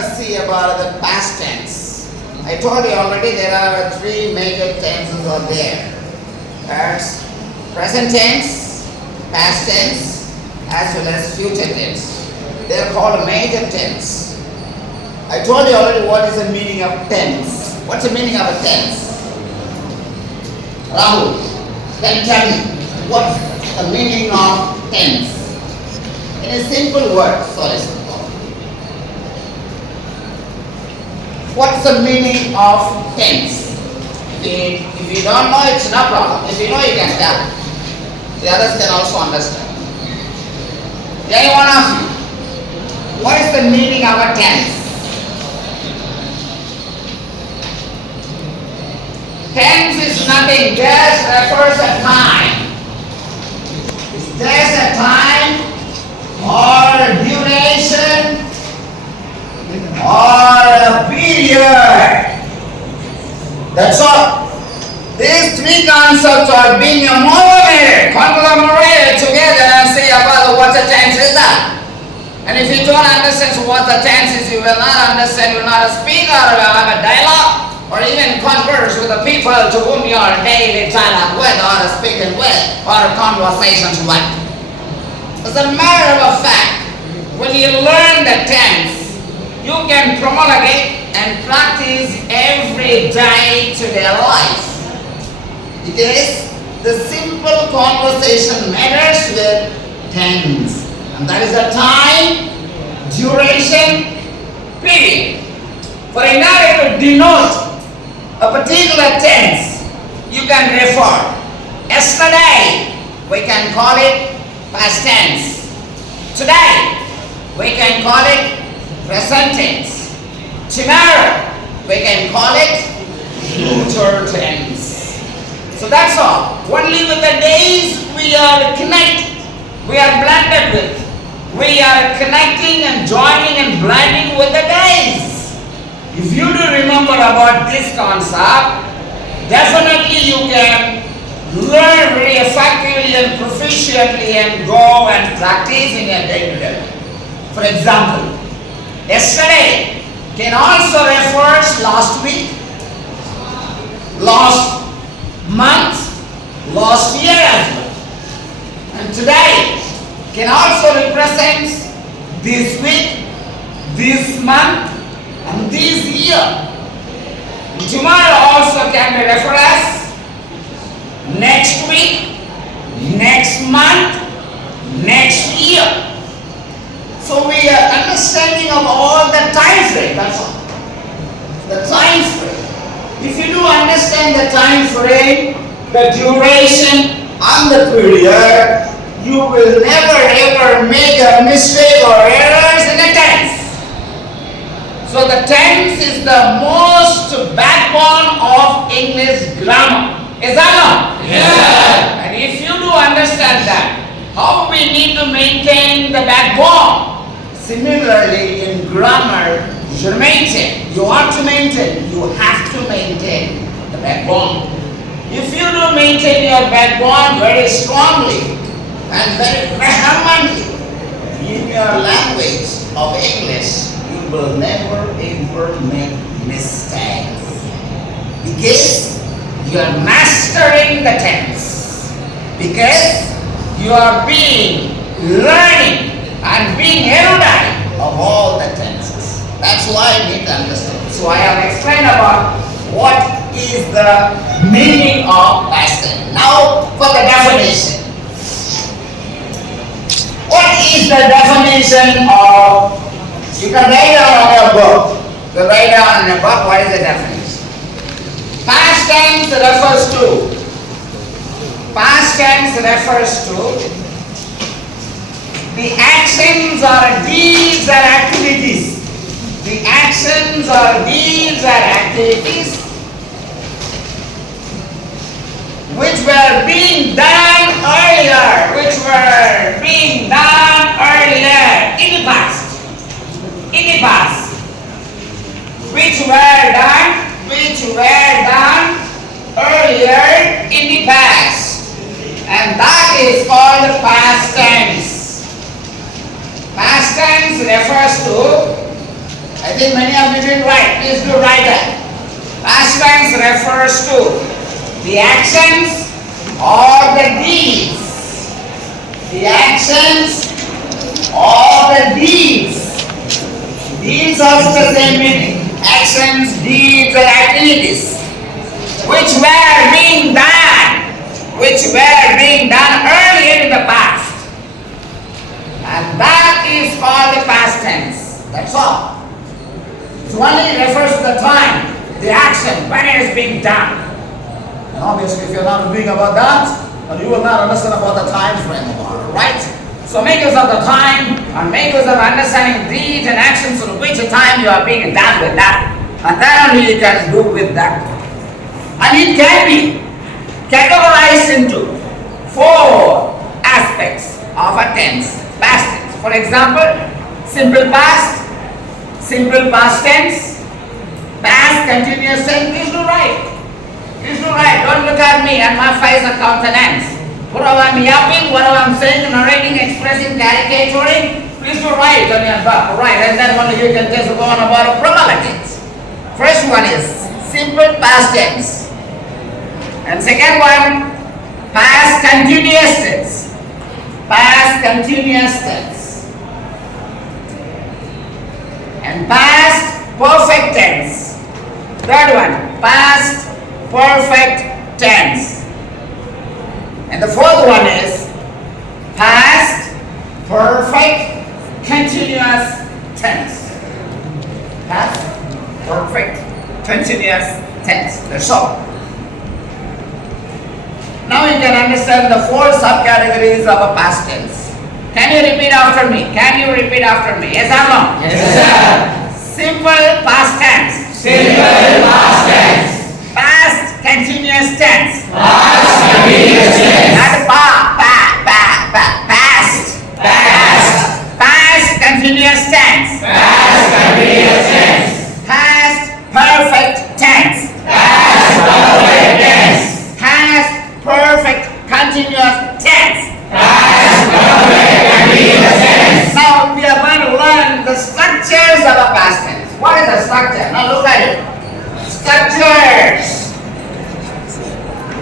to see about the past tense. I told you already there are three major tenses are there. That's present tense, past tense, as well as future tense. They are called major tense. I told you already what is the meaning of tense. What's the meaning of a tense? Rahul, then tell me, what's the meaning of tense? In a simple word, sorry. What's the meaning of tense? If you don't know, it's no problem. If you know, you can tell. The others can also understand. Anyone of you, what is the meaning of a tense? Tense is nothing, just refers a time. It's just a time or a duration or a period. That's all. These three concepts are being amalgamated, conglomerated together and say about what the tense is that. And if you don't understand what the tense is, you will not understand, you will not speak or have a dialogue or even converse with the people to whom you are daily dialogue with or speaking with or conversations with. As a matter of fact, when you learn the tense, you can promulgate and practice every day to their life. Because the simple conversation matters with tense. And that is the time, duration, period. For in order to denote a particular tense, you can refer. Yesterday, we can call it past tense. Today, we can call it present tense. Tomorrow, we can call it future tense. So that's all. Only with the days we are connected, we are blended with. We are connecting and joining and blending with the days. If you do remember about this concept, definitely you can learn very effectively and proficiently and go and practice in your day-to-day. For example, yesterday can also refer to last week, last month, last year as well. And today can also represent this week, this month, and this year. Tomorrow also can be referred as next week, next month, next year. So we are understanding of all the time frame, that's all. The time frame. If you do understand the time frame, the duration, and the period, you will never ever make a mistake or errors in a tense. So the tense is the most backbone of English grammar. Is that not? Yeah. And if you do understand that, how we need to maintain the backbone? Similarly, in grammar, you should maintain. You are to maintain. You have to maintain the backbone. If you do maintain your backbone very strongly and very vehemently in your language of English, you will never ever make mistakes because you are mastering the tense, because you are being learning and being erudite of all the tenses. That's why you need to understand. So I have explained about what is the meaning of past tense. Now for the definition. What is the definition of? You can write down on your book. You write down on your book what is the definition. Past tense refers to. Past tense refers to the actions or deeds or activities. The actions or deeds or activities which were being done earlier, in the past. In the past, which were done earlier in the past, and that is called past tense. Past tense refers to, I think many of you didn't write. Please do write that. Past tense refers to the actions or the deeds. The actions or the deeds. Deeds also the same meaning. Actions, deeds, and activities which were being done earlier in the past. And that is called the past tense. That's all. It only refers to the time, the action, when it is being done. And obviously, if you're not doing about that, then you will not understand about the time frame about it, right? So make use of the time and make use of understanding deeds and actions through which time you are being done with that. And that only you can do with that. And it can be categorized into 4 aspects of a tense, past tense. For example, simple past tense, past continuous tense. Please do write. Don't look at me and my face and countenance. Whatever I'm yapping, whatever I'm saying, narrating, expressing, caricaturing, please do write on your book. Right, and then only you can just go on about probabilities. First one is simple past tense. And second one, past continuous tense. Past continuous tense. And past perfect tense. Third one, past perfect tense. And the fourth one is past perfect continuous tense. Past perfect continuous tense. That's all. Now you can understand the 4 subcategories of a past tense. Can you repeat after me? Yes or no? Yes, sir. Simple past tense. Simple past tense. Past continuous tense. Past continuous tense. Not past. Past continuous tense. Past continuous tense. Past perfect tense. Past perfect tense. Past perfect continuous tense. Past perfect continuous tense. Now we are going to learn the structures of a past tense. What is a structure? Now look at it. Structures.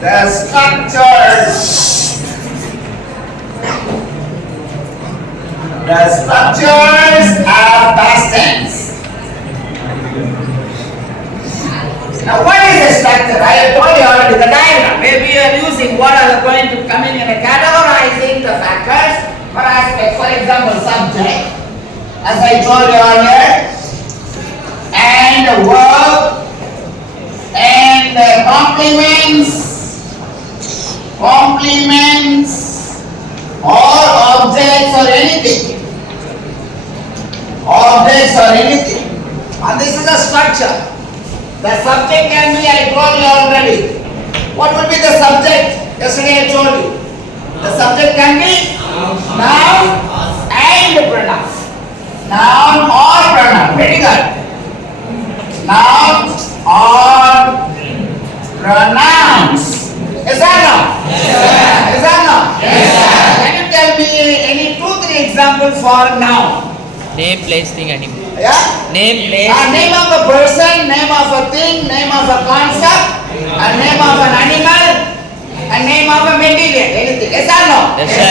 The structures. The structures of past tense. Now what is the structure? I have told you already the diagram. Maybe you are using what are going to come in and categorizing the factors or aspects. For example, subject, as I told you earlier, and verb, and complements, or objects or anything. And this is a structure. The subject can be, I told you already. What will be the subject? Yesterday I told you. The subject can be noun and pronoun. Noun or pronoun. Very good. Noun or pronouns. Is that no? Yes, sir. Is that no? Yes, sir. Can you tell me any 2-3 examples for noun? Name, place, thing, animal. Yeah? Name, place. Name of a person, name of a thing, name of a concept, a name of an animal, a name of a material, anything. Yes or no? Yes, sir.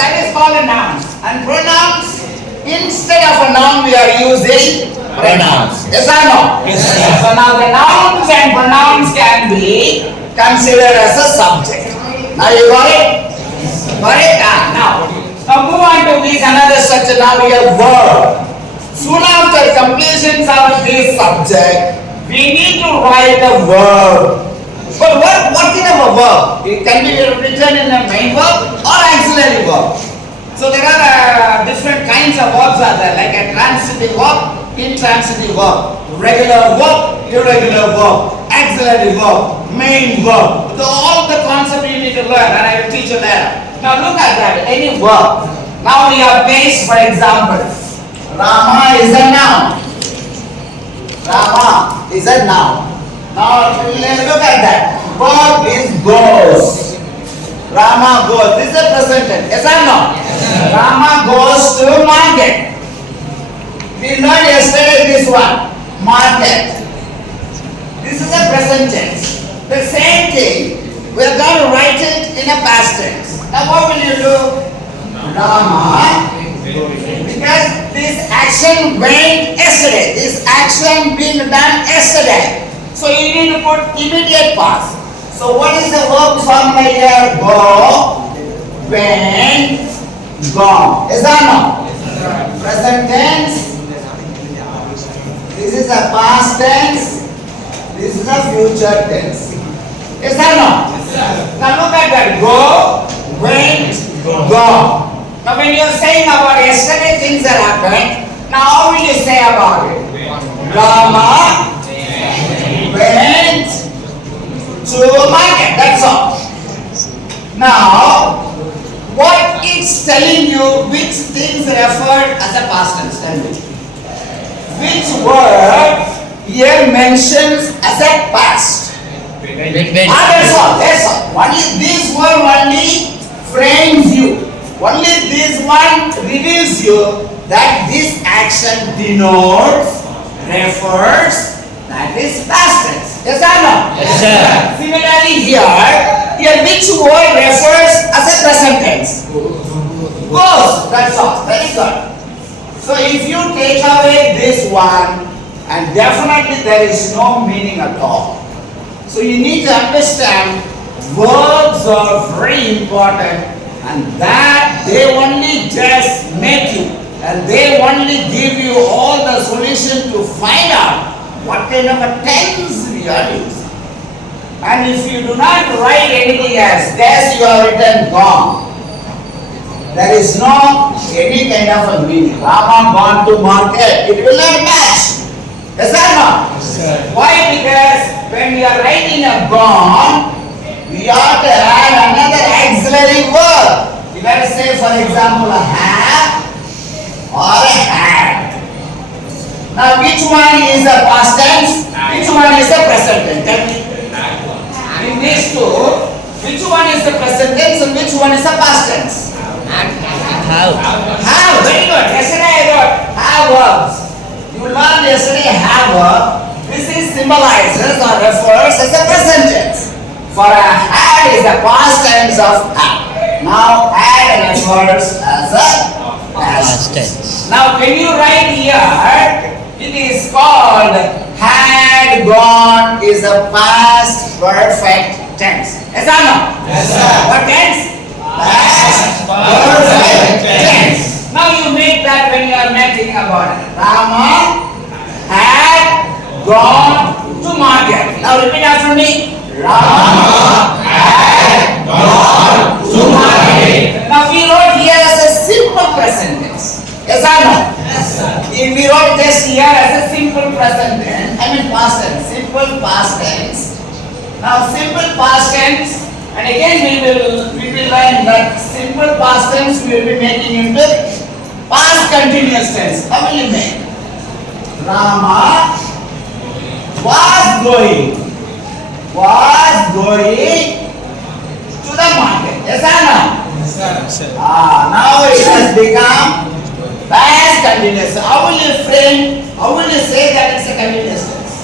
That is called a noun. And pronouns, instead of a noun we are using pronouns. Yes or no? Yes, sir. So now the nouns and pronouns can be considered as a subject. Now you got it? Got it? Now move on to this another structure. Now we have verb. Soon after completion of this subject, we need to write a verb. But what kind of a verb? It can be written in a main verb or auxiliary verb. So there are different kinds of verbs are there, like a transitive verb, intransitive verb, regular verb, irregular verb, auxiliary verb, main verb. So all the concepts you need to learn, and I will teach you later. Now look at that, any verb. Now we have base, for example. Rama is a noun. Rama is a noun. Now look at that. Verb is goes. Rama goes. This is a present tense. Yes or no? Yes, sir. Rama goes to market. We learned yesterday this one, market. This is a present tense. The same thing, we are going to write it in a past tense. Now what will you do? Rama, because this action went yesterday. This action been done yesterday. So you need to put immediate past. So what is the verb formula here? Go, went, gone. Is that no? Present tense. This is a past tense. This is a future tense. Is that no? Now look at that. Go, went, gone. Now when you are saying about yesterday things that happened, now how will you say about it? Rama went to market. That's all. Now, what it's telling you, which things referred as a past tense? Tell me. Which word here mentions as a past? That's all. That's all. Only this word only frames you. Only this one reveals you that this action denotes, refers, that is past tense. Yes or no? Yes, sir. Similarly here which word refers as a present tense? Goes. That's all. Very good. So if you take away this one, and definitely there is no meaning at all. So you need to understand verbs are very important, and that they only just make you, and they only give you all the solution to find out what kind of a tense we are using. And if you do not write anything else, thus you have written gone. There is no any kind of a meaning. Rama gone to market. It will not match. Yes or no? Yes, sir. Why? Because when we are writing a gone, we ought to add another auxiliary verb. Let us say, for example, a have or a had. Now, which one is a past tense? Which one is a present tense? Tell me. In these two, which one is the present tense and which one is a past tense? How? Have. Very good. Yesterday I wrote have verbs. You learned yesterday have verb. This is symbolizes or refers as a present tense. For a had is the past tense of have. Now had refers as a past tense. Now when you write here, it is called had gone is a past perfect tense. Yes or no? Yes, sir. What tense? Past perfect tense. Now you make that when you are making about it. Rama had gone to market. Now repeat after me. Rama had gone to market. Now we wrote here as a simple present tense. Yes or no? Yes, sir. If we wrote just here as a simple present tense, I mean past tense, simple past tense. Now simple past tense, and again we will learn that simple past tense we will be making into past continuous tense. How will you make? Rama was going to the market. Yes or no? Yes, sir. Now it has become past continuous. How will you frame? How will you say that it's a continuous tense?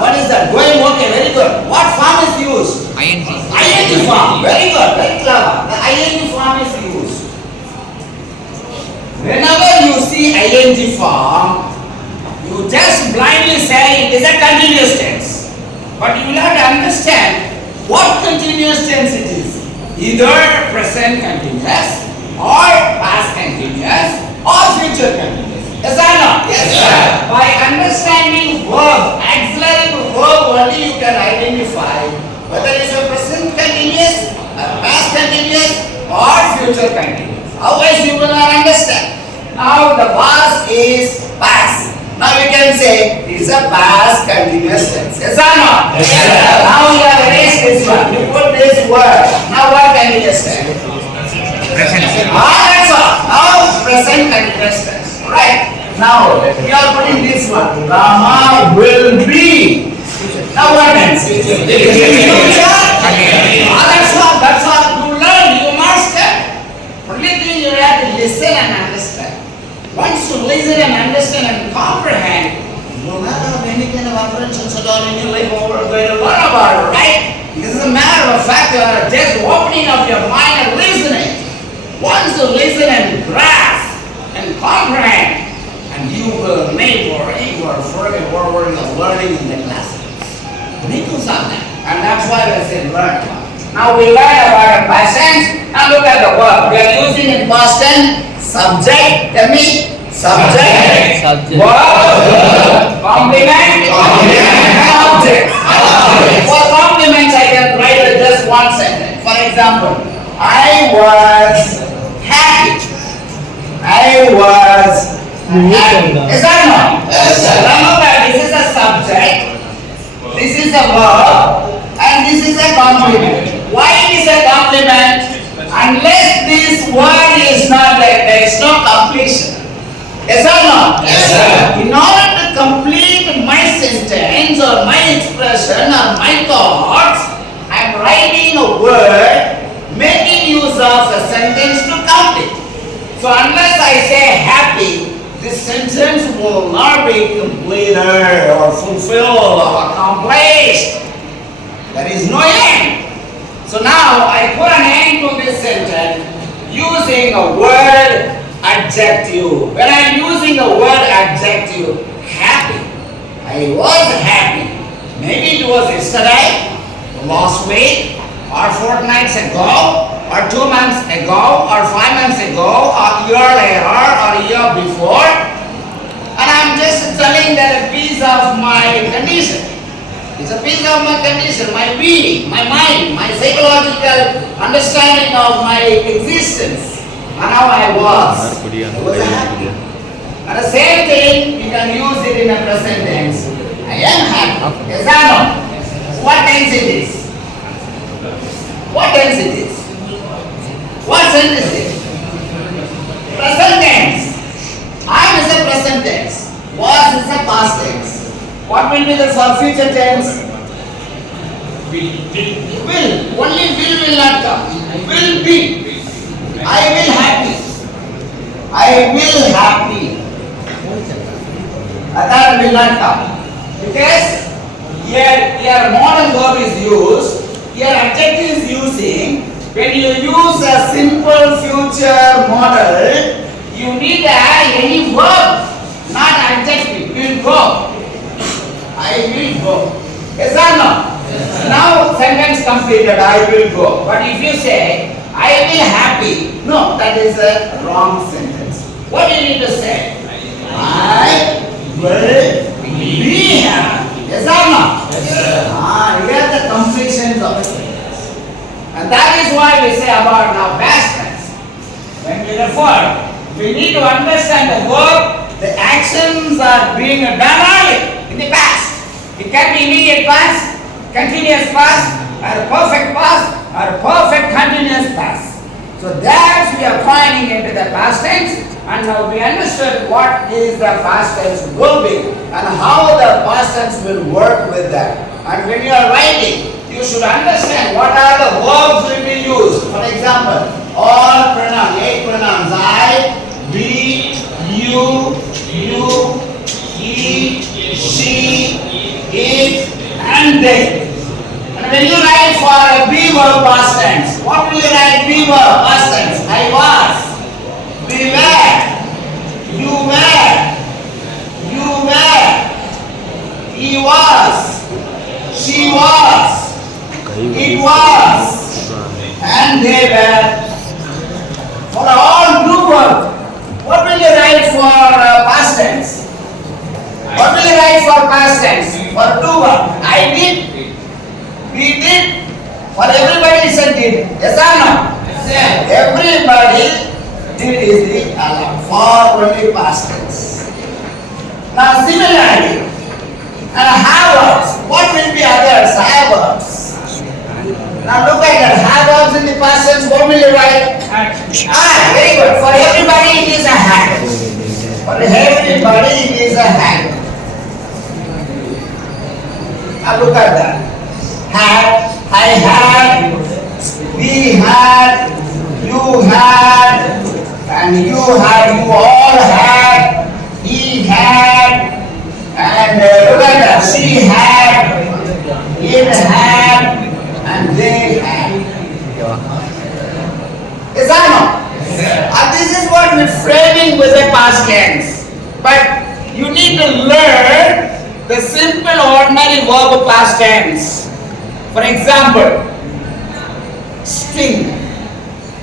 What is that? Going. Okay, very good. What form is used? ING. ING form. Very good. Very clever. The ING form is used. Whenever you see ING form, you just blindly say it is a continuous tense. But you will have to understand what continuous tense it is. Either present continuous, or past continuous, or future continuous. Yes or no? Yes, sir. By understanding verb, auxiliary verb only you can identify whether it's a present continuous, a past continuous, or future continuous. Otherwise you will not understand. Now the past is past. Now we can say it is a past continuous tense. Yes or no? Yes, sir. Now you have erased this one. You put this word. Now what can you just say? Present. That's all. Now present continuous tense. Right. Now we are putting this one. Rama will be. Now what else? Future. That's all. That's all. You learn. You master. Only thing you have to listen and understand. listen and understand and comprehend, you will not have any kind of apprehensions at all in your life what we're going to learn about it, right? This is a matter of fact, you are just opening up your mind and listening. Once you listen and grasp and comprehend, and you will live forever, forever, you're learning in the classrooms. Because of that. And that's why we say learn. Now we learn about the past tense. Now look at the verb. We are using in past tense subject. Tell me. Subject. Subject. Verb. Complement. And object. For compliments I can write with just one sentence. For example, I was happy. I was happy. Is that no? Yes, sir. Remember, this is a subject. This is a verb and this is a complement. Why it is a complement? Unless this word is not like there is no completion. Yes or no? Yes, sir. In order to complete my sentence or my expression or my thoughts, I am writing a word making use of a sentence to complete. So unless I say happy, this sentence will not be completed or fulfilled or accomplished. There is no end. So now I put an end to this sentence using a word adjective. When I am using the word adjective, happy. I was happy. Maybe it was yesterday, last week, or fortnights ago, or 2 months ago, or 5 months ago, or a year later, or a year before. And I'm just telling that a piece of my condition. It's a piece of my condition, my being, my mind, my psychological understanding of my existence. And how I was. I was happy. And the same thing, you can use it in a present tense. I am happy. Yes or no? What tense it is? What tense it is? What sentence is it? Present tense. I is a present tense. Was is a past tense. What will be the for future tense? Will. Only will not come. Will be. I will happy. I will happy. That will not come. Because here modern verb is used. Here adjective is using. When you use a simple future model, you need to add any verb, not adjective. Will go. I will go. Yes or no? Yes, now sentence completed. I will go. But if you say I will happy, no, that is a wrong sentence. What do you need to say? I will be happy. Yes or no? Yes, sir. Here the completion of the sentence. And that is why we say about now past tense. When we refer, we need to understand the verb, the actions are being done early in the past. It can be immediate past, continuous past, or perfect past, or perfect continuous past. So that we are pointing into the past tense, and now we understood what is the past tense will be and how the past tense will work with that. And when you are writing, you should understand what are the verbs will be used. For example, all pronouns, 8 pronouns, I, we, you, he, she, it, and they. And when you write for a be verb past tense, what will you write be verb past tense? I was, we were, you were, he was, she was, it was, and they were. For all true verb, what will you write for past tense? What will you write for past tense? For true verb, I did, we did. For everybody is a did. Yes or no? Yes, Everybody did is the for only past tense. Now similarly, have verbs. What will be others? Have verbs. Now look at that. Have verbs in the past tense. What will you write? Very good. For everybody it is a had. For everybody it is a had. Now look at that. Had, I had, we had, you had, and you had, you all had, rhyming with the past tense. But you need to learn the simple ordinary verb past tense. For example, sting.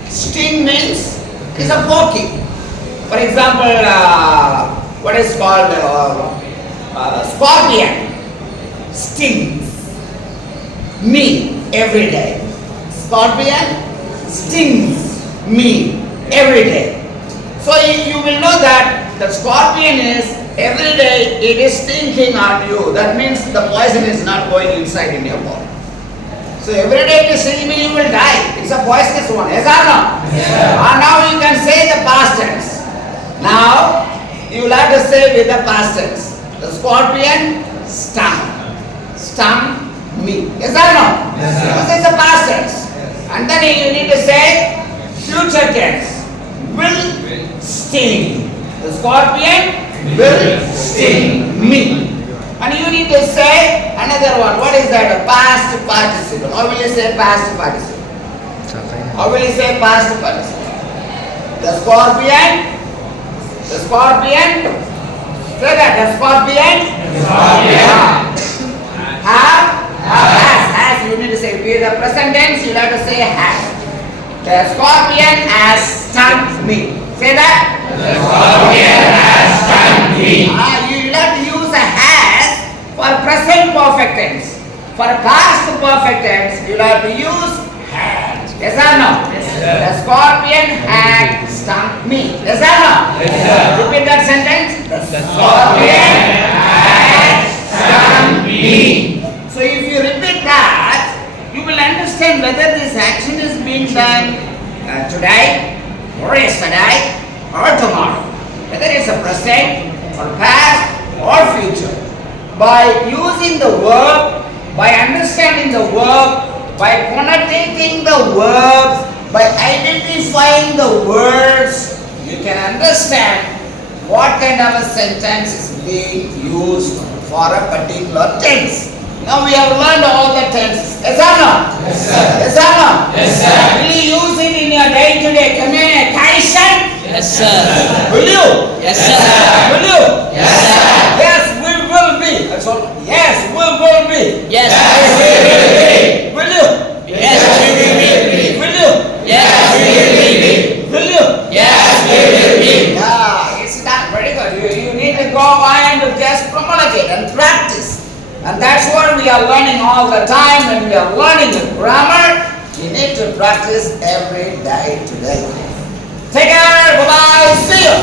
Sting means is a poking. For example, what is called scorpion stings me every day. Scorpion stings me every day. So you will know that the scorpion is every day it is stinging on you. That means the poison is not going inside in your body. So every day it is stinging me, you will die. It's a poisonous one. Yes or no? And now you can say the past tense. Now you will have to say with the past tense. The scorpion stung me. Yes or no? This is the past tense. And then you need to say future tense. Will sting. The scorpion will sting me. And you need to say another one. What is that? A past participle. How will you say past participle? How will you say past participle? The scorpion. Say that. The scorpion. Has. You need to say with the present tense. You have to say has. The scorpion has stung me. Say that. The scorpion has stung me. You have to use a has for present perfect tense. For past perfect tense, you have to use had. Yes or no? The scorpion had stung me. Yes or no? Repeat that sentence. The scorpion had stung me. So if you repeat that, you will understand whether this action is being done today or yesterday or tomorrow. Whether it's a present or past or future. By using the verb, by understanding the verb, by connotating the verbs, by identifying the words, you can understand what kind of a sentence is being used for a particular tense. Now we have learned all the tenses. Yes or no? Yes, sir. Yes or no? Yes, sir. Will you use it in your day-to-day communication? Yes, sir. Will you? Yes, sir. Will you? Yes, sir. Yes, we will be. That's all. Yes, we will be. Yes, Will you? Yes, we will be. Will you? Yes, we will be. Will you? Yes, we will be. Yeah, it's done. Very good. You need to go and just promulgate and practice. And that's what we are learning all the time. When we are learning the grammar, you need to practice every day today. Take care. Bye-bye. See you.